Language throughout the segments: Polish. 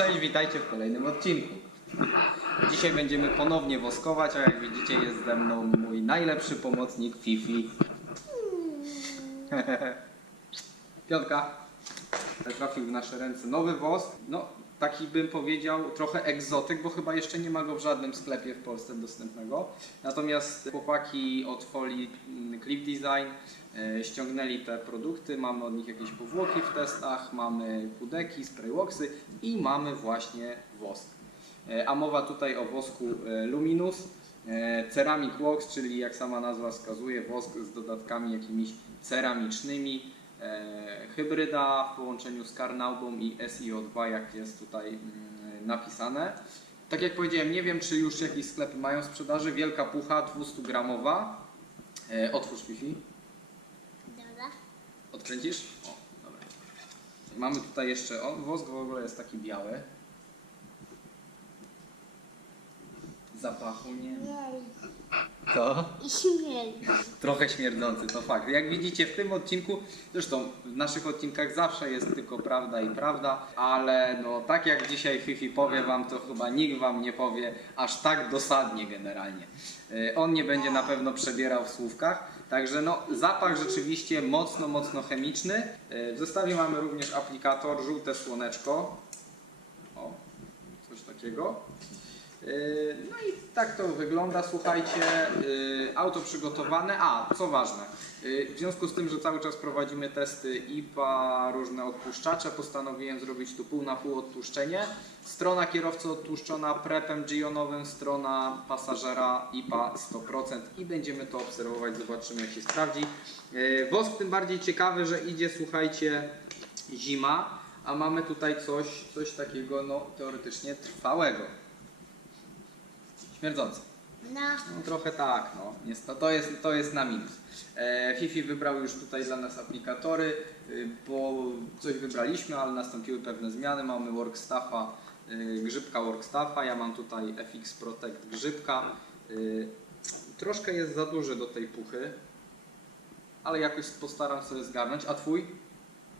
Cześć, witajcie w kolejnym odcinku. Dzisiaj będziemy ponownie woskować, a jak widzicie jest ze mną mój najlepszy pomocnik Fifi. Piątka. Trafił w nasze ręce nowy wosk. No, taki bym powiedział trochę egzotyk, bo chyba jeszcze nie ma go w żadnym sklepie w Polsce dostępnego. Natomiast chłopaki od folii mm, Clip Design e, ściągnęli te produkty, mamy od nich jakieś powłoki w testach, mamy kudeki, spraywoxy i mamy właśnie wosk. E, A mowa tutaj o wosku e, Luminous, e, Ceramic Wax, czyli jak sama nazwa wskazuje, wosk z dodatkami jakimiś ceramicznymi. E, Hybryda w połączeniu z Carnaubą i SiO2, jak jest tutaj mm, napisane. Tak jak powiedziałem, nie wiem czy już jakieś sklepy mają sprzedaży. Wielka pucha 200 gramowa. E, Otwórz Fifi. Dobra. Odkręcisz? O, dobra. Mamy tutaj jeszcze, o, wosk w ogóle jest taki biały. Zapachu nie. Mieli. To? I śmieli. Trochę śmierdzący, to fakt. Jak widzicie w tym odcinku, zresztą w naszych odcinkach zawsze jest tylko prawda i prawda, ale no tak jak dzisiaj Fifi powie wam, to chyba nikt wam nie powie aż tak dosadnie generalnie. Yy, On nie będzie na pewno przebierał w słówkach, także no zapach rzeczywiście mocno, mocno chemiczny. Yy, W zestawie mamy również aplikator żółte słoneczko. O, coś takiego. Yy, No i tak to wygląda, słuchajcie, yy, auto przygotowane, a co ważne, yy, w związku z tym, że cały czas prowadzimy testy IPA, różne odtłuszczacze, postanowiłem zrobić tu pół na pół odtłuszczenie. Strona kierowcy odtłuszczona prepem Gionowym, strona pasażera IPA 100% i będziemy to obserwować, zobaczymy jak się sprawdzi. Wosk tym bardziej ciekawy, że idzie, słuchajcie, zima, a mamy tutaj coś, coś takiego, no teoretycznie trwałego. Śmierdzące. No. No trochę tak, no. Jest to, to, jest, to jest na minus. E, Fifi wybrał już tutaj dla nas aplikatory, y, bo coś wybraliśmy, ale nastąpiły pewne zmiany. Mamy Workstaffa, y, grzybka Workstaffa, ja mam tutaj FX Protect grzybka. Y, troszkę jest za duży do tej puchy, ale jakoś postaram sobie zgarnąć. A twój?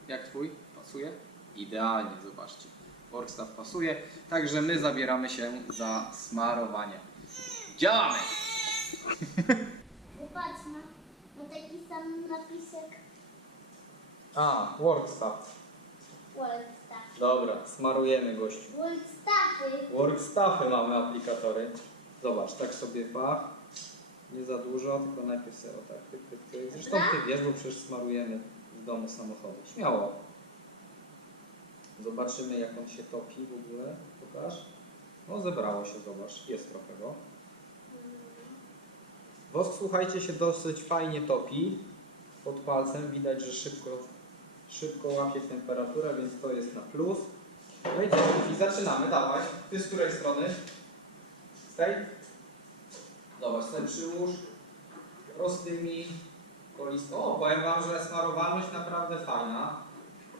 Jak twój? Pasuje? Idealnie, zobaczcie. Workstaff pasuje, także my zabieramy się za smarowanie. Działamy! Popatrz, ma, ma taki sam napisek A, Workstaff. Workstaff. Dobra, smarujemy gościu. Workstaffy. Workstaffy mamy aplikatory. Zobacz, tak sobie pach. Nie za dużo, tylko najpierw sobie o tak, tyk. Zresztą ty wiesz, bo przecież smarujemy w domu samochody. Śmiało. Zobaczymy jak on się topi w ogóle. Pokaż. No zebrało się, zobacz. Jest trochę go. Wosk, słuchajcie, się dosyć fajnie topi. Pod palcem widać, że szybko, szybko łapie temperaturę, więc to jest na plus. No i co, i zaczynamy, dawaj. Ty z której strony? Z tej? Zobacz, sobie przyłóż. Prostymi kolistą. O, powiem Wam, że smarowaność naprawdę fajna.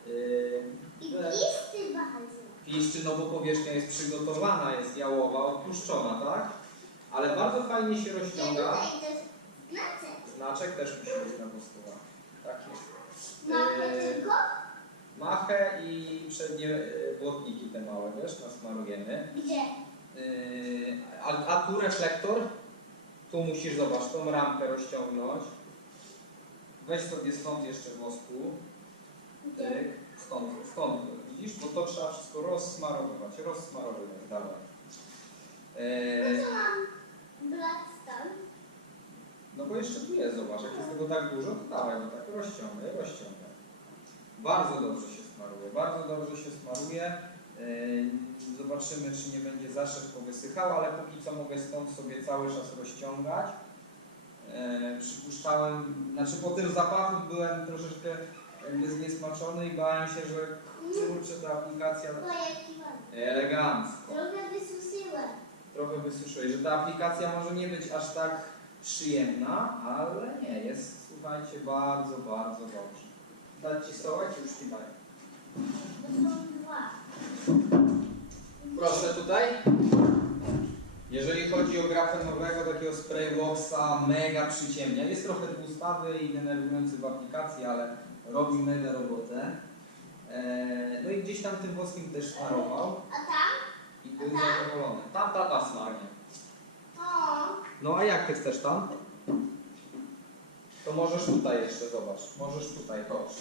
Yy, I listy bardzo. Piszczy, no bo powierzchnia jest przygotowana, jest jałowa, odpuszczona, tak? Ale bardzo fajnie się rozciąga. Znaczek. Też musi być nawoskowany. Tak jest. Ma Yy, czego? Machę i przednie yy, błotniki te małe, wiesz, nasmarujemy. Gdzie? Yy, a, a tu reflektor, tu musisz, zobacz, tą rampę rozciągnąć. Weź sobie stąd jeszcze wosku. Tyk, stąd, stąd, widzisz? Bo to trzeba wszystko rozsmarowywać, rozsmarowywać, dawaj. Mam Blackstone? no bo jeszcze tu jest, zobacz, jak jest tego tak dużo, to dawaj, no tak rozciągaj, rozciągaj. Bardzo dobrze się smaruje, bardzo dobrze się smaruje. Yy, Zobaczymy, czy nie będzie za szybko wysychał, ale póki co mogę stąd sobie cały czas rozciągać. Yy, Przypuszczałem, znaczy po tym zapachu byłem troszeczkę jakby zniesmaczony i bałem się, że kurczę, ta aplikacja elegancko. Trochę wysuszyłem. Trochę wysuszyłeś, że ta aplikacja może nie być aż tak przyjemna, ale nie, jest słuchajcie bardzo, bardzo dobrze. Dać ci stołek już ci daję. Proszę tutaj. Jeżeli chodzi o grafenowego takiego sprayboxa, mega przyciemnia. Jest trochę tłustawy i denerwujący w aplikacji, ale robi mega robotę. Eee, no i gdzieś tam tym woskiem też smarował. A Jeden zadowolony. Tam tata smarnie. Tak. No a jak ty chcesz tam? To możesz tutaj jeszcze, zobacz. Możesz tutaj, chodź.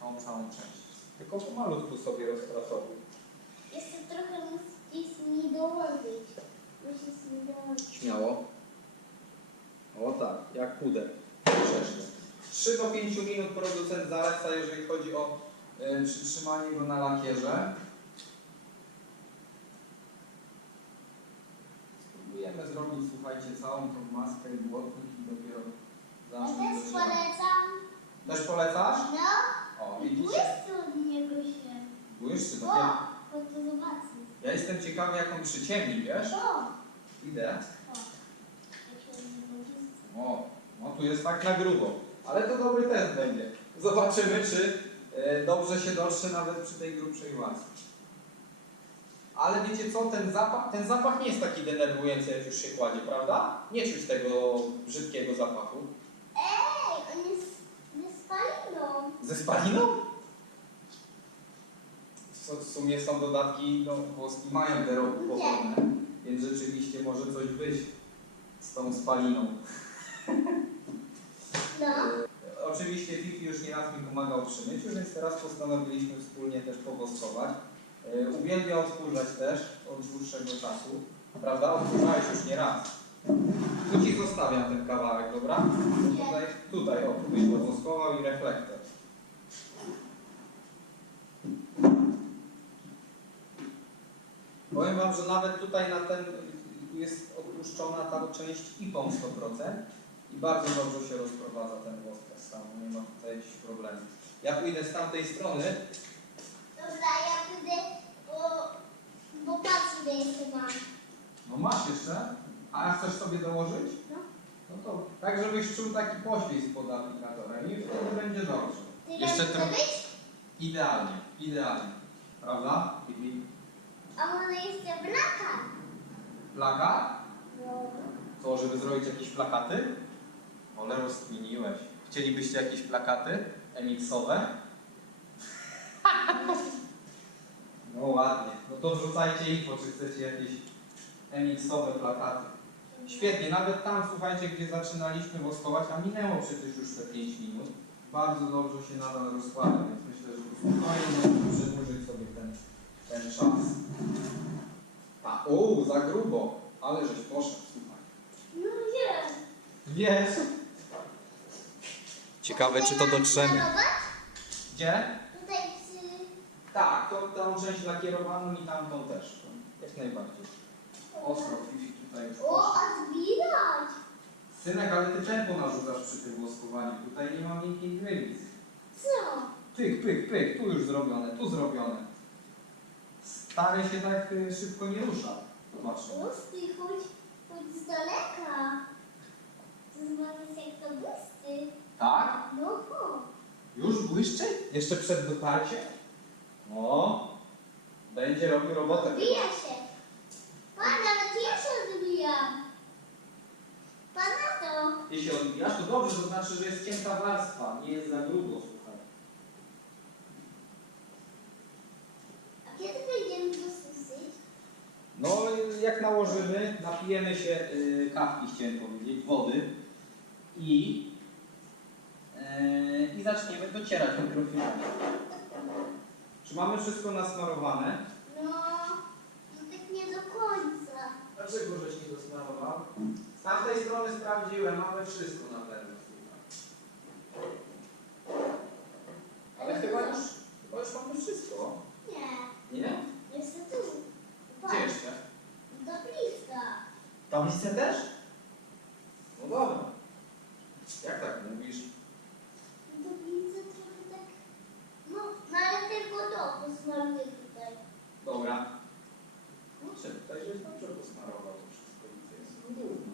Tą całą część. Tylko pomalutku sobie rozpracowuj. Jeszcze trochę musisz mi dołożyć. Musisz mi dołożyć. Śmiało. O tak, jak puder. Przeszło. 3 do 5 minut producent zaleca, jeżeli chodzi o y, przytrzymanie go na lakierze. Spróbujemy zrobić, słuchajcie, całą tą maskę i błotnik i dopiero Ja zacznę też zaczynać. polecam. Też polecasz? No, O, widzicie? błyscy od niego się. Błyszczy, to O, ja, to to zobaczysz. ja jestem ciekawy, jak on przyciemni, wiesz? O, Idę. o. No tu jest tak na grubo. Ale to dobry test będzie. Zobaczymy, czy e, dobrze się dotrze nawet przy tej grubszej masce. Ale wiecie co, ten zapach, ten zapach nie jest taki denerwujący, jak już się kładzie, prawda? Nie czuć tego brzydkiego zapachu. Ej, on jest ze spaliną. Ze spaliną? W sumie są dodatki, no włoski mają te rogu pochodne, więc rzeczywiście może coś być z tą spaliną. No. Oczywiście Fifi już nieraz mi pomagał przy myciu, więc teraz postanowiliśmy wspólnie też powoskować. E, Uwielbia odkurzać też od dłuższego czasu. Prawda? Odkurzałeś już nie raz. Tu Ci zostawiam ten kawałek, dobra? Tutaj, tutaj, o, tu byś powoskował i reflektor. Powiem Wam, że nawet tutaj na ten tu jest odpuszczona ta część IPą 100% i bardzo dobrze się rozprowadza ten wosk tak samo, nie ma tutaj jakichś problemów. Ja pójdę z tamtej strony, Dobra, ja pójdę, bo, bo patrz, ile jeszcze mam. no masz jeszcze, a chcesz sobie dołożyć? No. No to tak, żebyś czuł taki poślizg pod aplikatorem i wtedy będzie dobrze. Ty Jeszcze być? Idealnie, idealnie. Prawda? Fifi? A może jeszcze blaka? Plakat? No. Co, żeby zrobić jakieś plakaty? Ale rozkminiłeś. Chcielibyście jakieś plakaty emiksowe? No ładnie. No to wrzucajcie info, czy chcecie jakieś emiksowe plakaty. Świetnie, nawet tam, słuchajcie, gdzie zaczynaliśmy woskować, a minęło przecież już te 5 minut. Bardzo dobrze się nadal rozkłada, więc myślę, że spokojnie możemy przedłużyć sobie ten, ten czas. A, o, za grubo, ale żeś poszedł, słuchaj. No wiem. Wiesz. Ciekawe, czy to dotrzemy. Gdzie? Tak, to, tą część lakierowaną i tamtą też. Jak najbardziej. Ostro, Fifi tutaj już O, poszło. a widać. Synek, ale ty tempo narzucasz przy tym woskowaniu. Tutaj nie ma miękkiej grywic. Co? Pyk, pyk, pyk. Tu już zrobione, tu zrobione. Stary się tak y, szybko nie rusza. Zobaczmy. Pusty, chodź, chodź z daleka. Zobaczysz jak to błysty. Tak? No chodź. Już błyszczy? Jeszcze przed dotarciem? O, będzie robił robotę. Odbija się. Pan, nawet ja się odbijam. Pan na to. Ty się odbijasz, to dobrze, to znaczy, że jest cienka warstwa, nie jest za grubo, słuchaj. A kiedy będziemy to suszyć? No, jak nałożymy, napijemy się y, kawki, chciałem powiedzieć, wody i, y, i zaczniemy docierać mikrofilami. Czy mamy wszystko nasmarowane? No, no tak nie do końca. Dlaczego żeś nie dosmarował? Z tamtej strony sprawdziłem, mamy wszystko na pewno. Ale chyba już, chyba już mamy wszystko. Nie, Nie? jeszcze tu. Gdzie Patrz, jeszcze? do bliska. Tablicę też? No dobra. Jak tak mówisz? Do bliska trochę tak... No, no ale tylko to posmaruję tutaj. Dobra. No czy tutaj żeś dobrze posmarował to wszystko widzę, jest równo.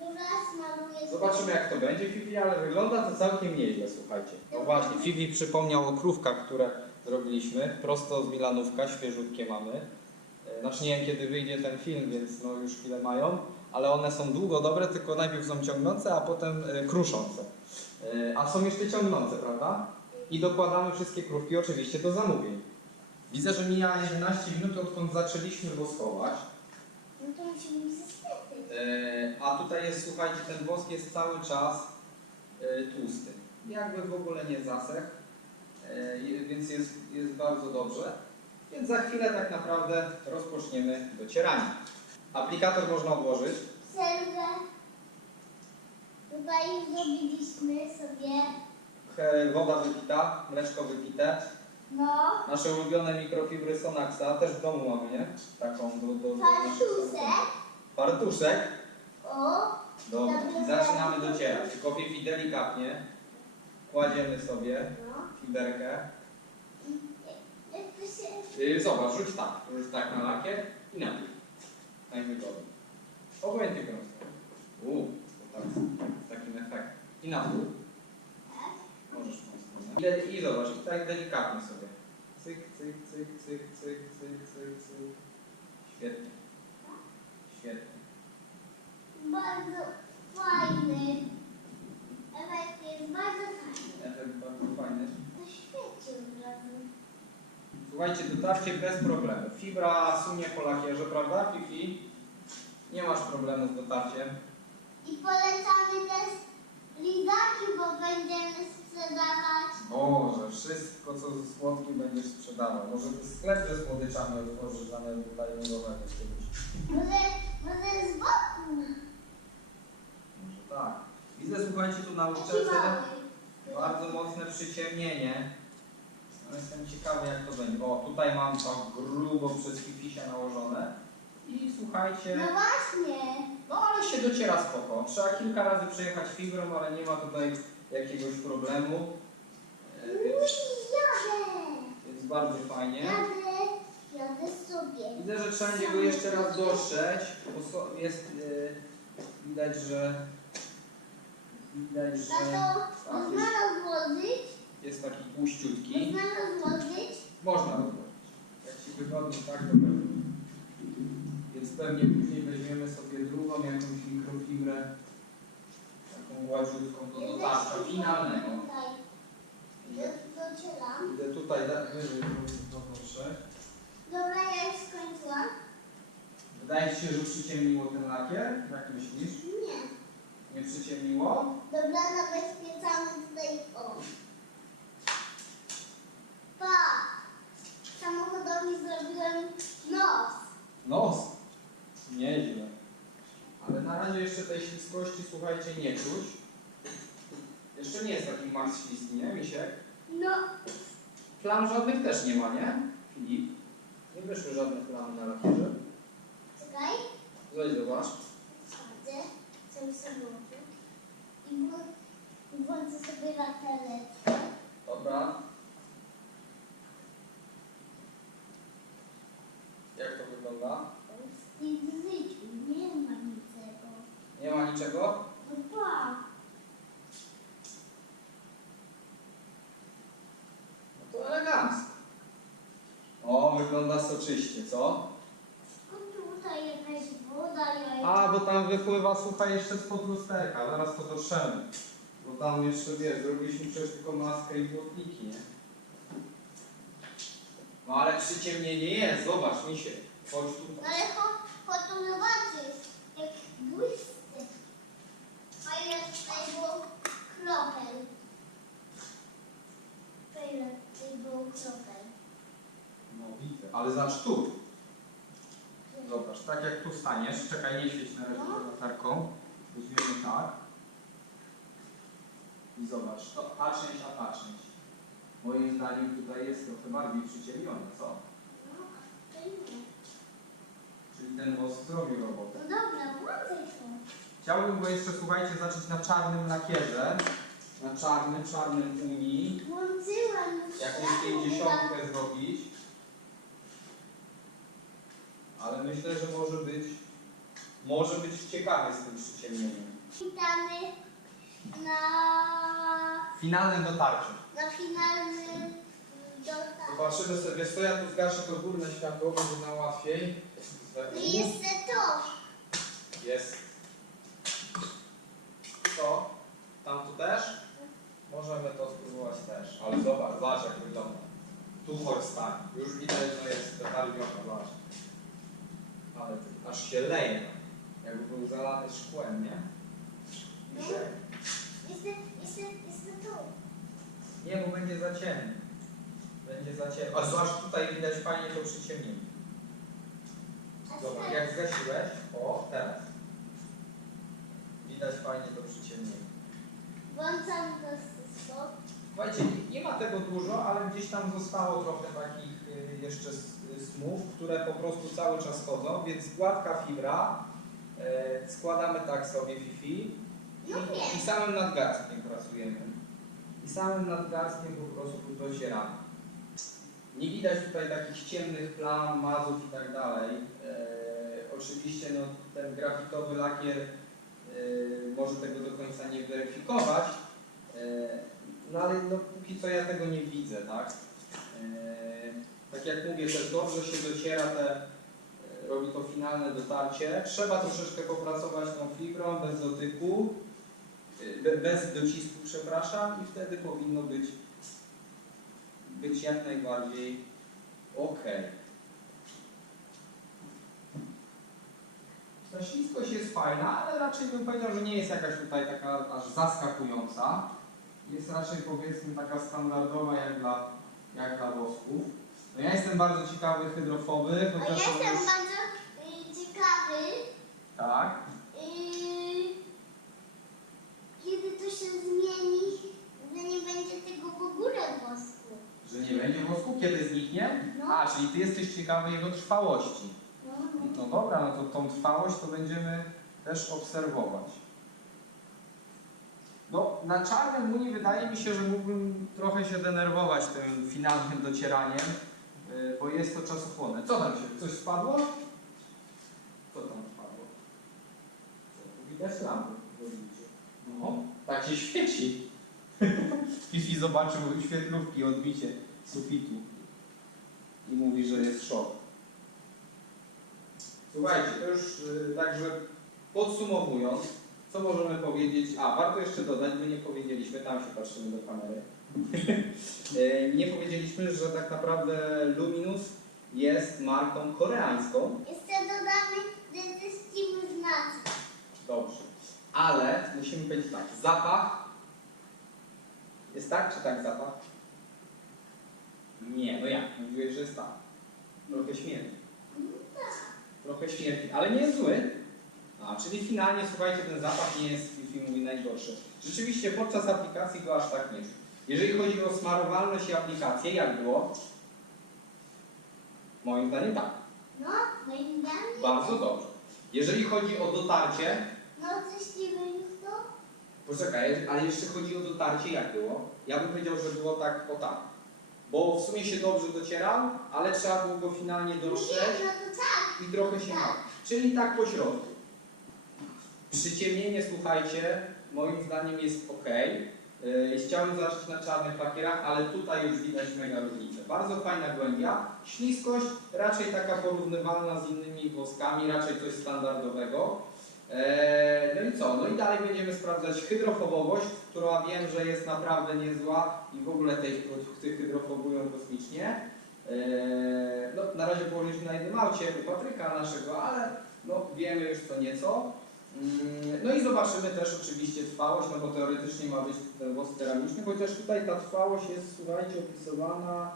Dobra, smaruję. Zobaczymy jak to będzie Fifi, ale wygląda to całkiem nieźle, słuchajcie. No właśnie, Fifi przypomniał o krówkach, które zrobiliśmy. Prosto z Milanówka, świeżutkie mamy. E, Znaczy nie wiem kiedy wyjdzie ten film, więc no już chwilę mają. Ale one są długo dobre, tylko najpierw są ciągnące, a potem e, kruszące. E, A są jeszcze ciągnące, prawda? I dokładamy wszystkie krówki oczywiście do zamówień. Widzę, że mija 11 minut, odkąd zaczęliśmy woskować. No to musimy zastąpić. E, a tutaj jest, słuchajcie, ten wosk jest cały czas e, tłusty. Jakby w ogóle nie zasechł, e, więc jest, jest bardzo dobrze. Więc za chwilę tak naprawdę rozpoczniemy docieranie. Aplikator można odłożyć. Serwę. Tutaj zrobiliśmy sobie, Woda wypita, mleczko wypite. no, Nasze ulubione mikrofibry Sonaxa też w domu mamy, nie? Taką do, do, do. Fartuszek. O, Dobra, i zaczynamy docierać. Fifi delikatnie kładziemy sobie no. fiberkę. To się... Yy, zobacz, rzuć tak. Rzuć tak na lakier i na dół. Najwygodniej. Obojętnie stronę. Uuu, to tak, z takim efektem. I na dół. Tak? Możesz stronę. I, I zobacz, tak delikatnie sobie. Cyk, cyk, cyk, cyk, cyk, cyk, cyk, cyk. Świetnie. Świetnie. Bardzo fajny. Efekt jest bardzo fajny. Efekt bardzo fajny. To świeci od razu. Słuchajcie, dotarcie bez problemu. Fibra sunie po lakierze, prawda, Fifi? Nie masz problemu z dotarciem. I polecamy też lizaki, bo będziemy sprzedawać. Boże, wszystko co ze słodkim będziesz sprzedawał. Może ty sklep ze słodyczami otworzysz zamiast tajemniczego kiedyś. Może, może z boku. Może tak. Widzę, słuchajcie, tu na uszczelce mały. bardzo mocne przyciemnienie. No, Jestem ciekawy jak to będzie. O, tutaj mam to grubo przez Fifisia nałożone. I słuchajcie, No właśnie. no ale się dociera spoko. Trzeba kilka razy przejechać fibrą, ale nie ma tutaj jakiegoś problemu. E, Więc, więc bardzo fajnie. Widzę, że trzeba będzie go jeszcze raz dotrzeć, bo jest y, widać, że widać, że tak, można jest, rozłożyć? jest taki tłuściutki. Można rozłożyć? Można rozłożyć. Jak Ci wygodnie, tak to pewnie. Więc pewnie później weźmiemy sobie drugą jakąś mikrofibrę, gładziutką do dotarcia finalnego. Idę tutaj wyżej do dotrzeć. Dobra, ja już skończyłam. Wydaje Ci się, że przyciemniło ten lakier? Jak myślisz? Nie. Nie przyciemniło? Dobra, zabezpieczamy tutaj o. Pa! Samochodowi zrobiłem nos. Nos. Nieźle. Ale na razie jeszcze tej śliskości, słuchajcie, nie czuć. Jeszcze nie jest taki max śliski, nie, Misiek? No, Plam żadnych też nie ma, nie? Filip? Nie wyszły żadne plamy na lakierze. czekaj. Weź zobacz. Wchodzę, cały samochód. I włączę sobie latareczkę. Dobra. Jak to wygląda? W życiu nie ma niczego. Nie ma niczego? No pa! O, wygląda soczyście, co? Tutaj jakaś woda, A, bo tam wypływa, słuchaj, jeszcze spod lusterka, zaraz to dotrzemy. Bo tam jeszcze, wiesz, zrobiliśmy przecież tylko maskę i błotniki, nie? No ale przyciemnienie jest, zobacz, mi się. Chodź tu. Ale chodź, chodź tu zobaczysz, jak błysty. A ile tutaj było kropel. Ile tutaj było kropel. No widzę, ale zobacz tu. Zobacz, tak jak tu staniesz, czekaj, nie świeć na razie tą latarką. Weźmiemy tak. I zobacz, to ta część, a ta część. Moim zdaniem tutaj jest trochę bardziej przyciemnione, co? No, to nie. Czyli ten wosk zrobił robotę. No dobra, włączaj to. Chciałbym go jeszcze, słuchajcie, zacząć na czarnym lakierze. Na czarnym, czarnym. Włączyłam już Jakąś światło, pięćdziesiątkę zrobić. Ale myślę, że może być, może być ciekawy z tym przyciemnieniem. Witamy na, Finalnym dotarciu. na finalnym dotarciu. Zobaczymy sobie, wiesz co, ja tu zgaszę to górne światło, będzie nam łatwiej. No i jeszcze to. Jest. Co? Tam tu też? Możemy to spróbować też. Ale zobacz, zobacz jak wygląda. Tu chodź stań. Już widać, że jest detaliowa, zobacz. Ale ty, aż się leje. Jakby był zalany szkłem, nie? Misiek. Jeszcze, jeszcze, jeszcze tu. Nie, bo będzie za ciemno. Będzie za ciemno. A zobacz, tutaj widać fajnie to przyciemnienie. Zobacz, teraz- jak zgasiłeś, o, teraz. Widać fajnie to przyciemnienie. Włączam to wszystko. Słuchajcie, nie- nie ma tego dużo, ale gdzieś tam zostało trochę takich y, jeszcze s- smów, które po prostu cały czas chodzą, więc gładka fibra. e, Składamy tak sobie Fifi No i, i wiem. samym nadgarstkiem pracujemy. I samym nadgarstkiem po prostu docieramy. Nie widać tutaj takich ciemnych plam, mazów i tak dalej. E, oczywiście no, ten grafitowy lakier może tego do końca nie weryfikować, e, no ale no, póki co ja tego nie widzę, tak? E, tak jak mówię, też dobrze się dociera te, e, robi to finalne dotarcie. Trzeba troszeczkę popracować tą fibrą bez dotyku, e, be- bez docisku, przepraszam, i wtedy powinno być, być jak najbardziej ok. Ta śliskość jest fajna, ale raczej bym powiedział, że nie jest jakaś tutaj taka aż zaskakująca. Jest raczej powiedzmy taka standardowa jak dla, jak dla wosków. No ja jestem bardzo ciekawy hydrofoby, A ja jestem bardzo y, ciekawy, Tak. y, kiedy to się zmieni, że nie będzie tego w ogóle wosku. Że nie będzie wosku, kiedy zniknie? No. A, czyli ty jesteś ciekawy jego trwałości. No, dobra, no to tą trwałość to będziemy też obserwować. No, na czarnym muni wydaje mi się, że mógłbym trochę się denerwować tym finalnym docieraniem, yy, bo jest to czasochłonne. Co tam się, coś spadło? Co tam spadło? Widać odbiciu. No, tak się świeci. Fifi zobaczył świetlówki, odbicie sufitu i mówi, że jest szok. Słuchajcie, to już y, także podsumowując, co możemy powiedzieć? A, warto jeszcze dodać, my nie powiedzieliśmy, tam się patrzymy do kamery. Y, nie powiedzieliśmy, że tak naprawdę Luminous jest marką koreańską. Jeszcze dodamy detektywy znaczy. Dobrze. Ale musimy powiedzieć tak, zapach. Jest tak czy tak zapach? Nie, no jak? Mówiłeś, że jest tak. Trochę śmierdzi. Trochę ale nie jest zły. A, czyli finalnie, słuchajcie, ten zapach nie jest, Fifi mówi, najgorszy. Rzeczywiście podczas aplikacji go aż tak nie czuć. Jeżeli chodzi o smarowalność i aplikację, jak było? Moim zdaniem tak. No, moim zdaniem. Bardzo dobrze. Jeżeli chodzi o dotarcie, No, coś wyniósł to? Poczekaj, ale jeszcze chodzi o dotarcie, jak było? Ja bym powiedział, że było tak o tak. Bo w sumie się dobrze docierał, ale trzeba było go finalnie Nie, dotrzeć no tak. i trochę się ma. Czyli tak po środku. Przyciemnienie, słuchajcie, moim zdaniem jest ok. Yy, Chciałem zacząć na czarnych lakierach, ale tutaj już widać mega różnicę. Bardzo fajna głębia. Śliskość raczej taka porównywalna z innymi woskami, raczej coś standardowego. Eee, No i co? No i dalej będziemy sprawdzać hydrofobowość, która wiem, że jest naprawdę niezła i w ogóle te produkty hydrofobują kosmicznie. Eee, No, na razie położyliśmy na jednym aucie u Patryka naszego, ale no, wiemy już co nieco. Mm, No i zobaczymy też oczywiście trwałość, no bo teoretycznie ma być wosk ceramiczny, chociaż tutaj ta trwałość jest, słuchajcie, opisywana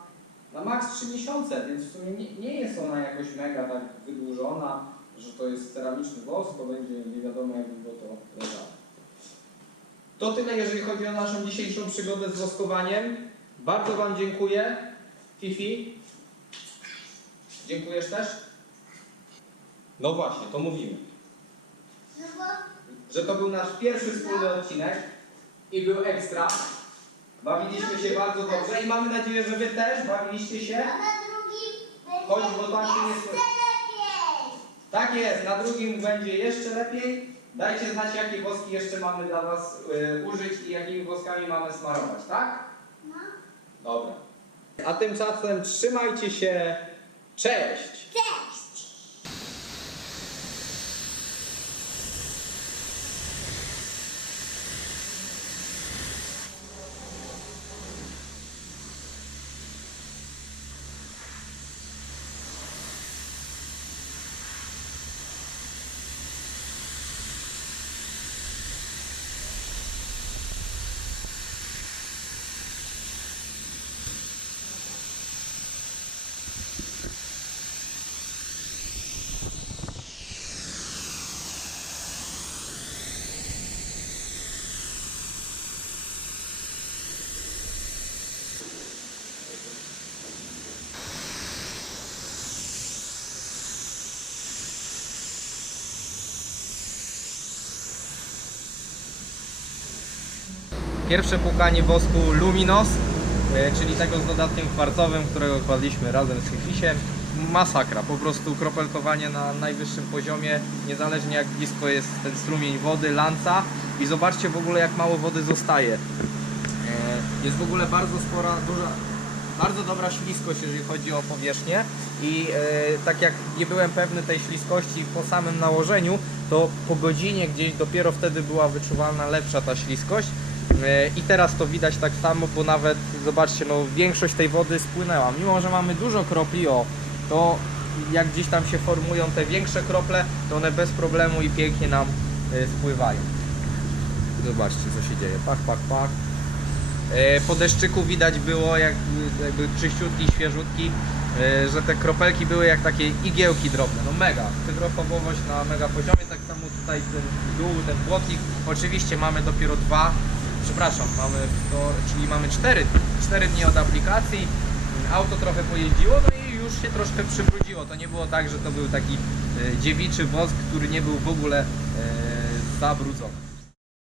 na maks 3 miesiące, więc w sumie nie, nie jest ona jakoś mega tak wydłużona, że to jest ceramiczny wosk, to będzie nie wiadomo jak długo to leżało. To tyle, jeżeli chodzi o naszą dzisiejszą przygodę z woskowaniem. Bardzo Wam dziękuję. Fifi, dziękujesz też? No właśnie, to mówimy. Że to był nasz pierwszy wspólny odcinek i był ekstra. Bawiliśmy się bardzo dobrze i mamy nadzieję, że Wy też bawiliście się. Chodź, bo tam się nie słyszy. Tak jest, na drugim będzie jeszcze lepiej. Dajcie znać, jakie woski jeszcze mamy dla Was y, użyć i jakimi woskami mamy smarować, tak? No. Dobra. A tymczasem trzymajcie się. Cześć! Cześć. Pierwsze płukanie wosku Luminos, e, czyli tego z dodatkiem kwarcowym, którego kładliśmy razem z Hyfisiem. Masakra, po prostu kropelkowanie na najwyższym poziomie, niezależnie jak blisko jest ten strumień wody, lanca i zobaczcie w ogóle jak mało wody zostaje. E, Jest w ogóle bardzo spora, duża, bardzo dobra śliskość, jeżeli chodzi o powierzchnię i e, tak jak nie byłem pewny tej śliskości po samym nałożeniu, to po godzinie gdzieś dopiero wtedy była wyczuwalna lepsza ta śliskość i teraz to widać tak samo, bo nawet zobaczcie, no większość tej wody spłynęła. Mimo, że mamy dużo kropli, o, to jak gdzieś tam się formują te większe krople, to one bez problemu i pięknie nam e, spływają. Zobaczcie co się dzieje, pach, pach, pach. E, Po deszczyku widać było, jak jakby czyściutki, świeżutki, e, że te kropelki były jak takie igiełki drobne. No mega, hydrofobowość na mega poziomie, tak samo tutaj ten dół, ten błotnik. Oczywiście mamy dopiero dwa, przepraszam, mamy to, czyli mamy cztery, cztery dni od aplikacji. Auto trochę pojeździło, no i już się troszkę przybrudziło. To nie było tak, że to był taki e, dziewiczy wosk, który nie był w ogóle e, zabrudzony.